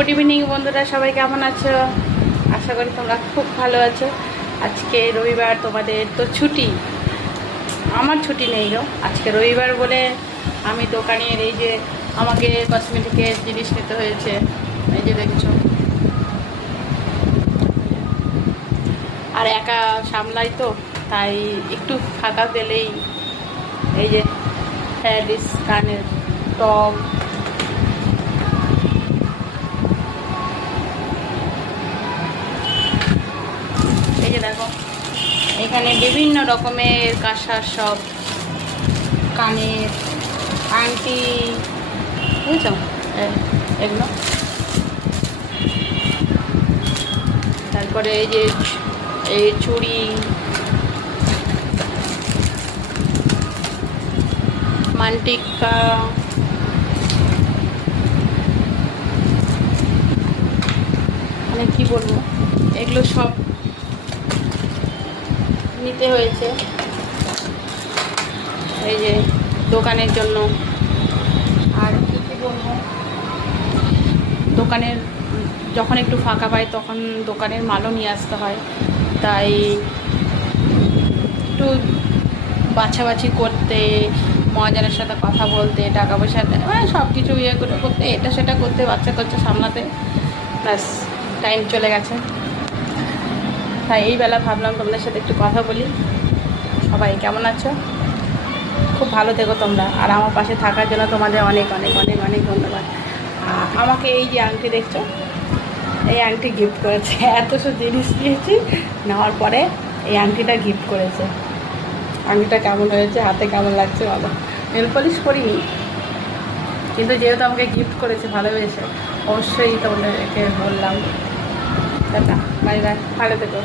Good evening বন্ধুরা, সবাই কেমন আছো? আশা করি তোমরা খুব ভালো আছো। আজকে রবিবার, তোমাদের তো ছুটি, আমার ছুটি নেই গো। আজকে রবিবার বলে আমি দোকানের এই যে আমাকে কসমেটিকের জিনিস নিতে হয়েছে, এই যে দেখছো। আর একা সামলাই তো, তাই একটু ফাঁকা পেলেই এই যে হ্যারিস কানের টপ, এই যে দেখো এখানে বিভিন্ন রকমের কাঁসার সব কানের আংটি, বুঝছো এগুলো। তারপরে এই যে এই চুড়ি, মান্টিকা, মানে কি বলবো, এগুলো সব নিতে হয়েছে এই যে দোকানের জন্য। আর কি বলবো, দোকানের যখন একটু ফাঁকা পাই তখন দোকানের মালও নিয়ে আসতে হয়, তাই একটু বাছাবাছি করতে, মহাজনের সাথে কথা বলতে, টাকা পয়সা সব কিছু ইয়ে করতে, এটা সেটা করতে, বাচ্চা কাচ্চা সামলাতে ব্যাস টাইম চলে গেছে। তাই এই বেলা ভাবলাম তোমাদের সাথে একটু কথা বলি। সবাই কেমন আছো? খুব ভালো থেকো তোমরা, আর আমার পাশে থাকার জন্য তোমাদের অনেক অনেক অনেক অনেক ধন্যবাদ। আমাকে এই যে আংটি দেখছো, এই আংটি গিফট করেছে। এত সব জিনিস নিয়েছি, নেওয়ার পরে এই আংটিটা গিফট করেছে। আংটিটা কেমন হয়েছে, হাতে কেমন লাগছে বলো? নেল পলিশ করিনি, কিন্তু যেহেতু আমাকে গিফট করেছে ভালোবেসে, অবশ্যই তোমাদেরকে বললাম। টাটা, বাই বাই, ভালো থেকো।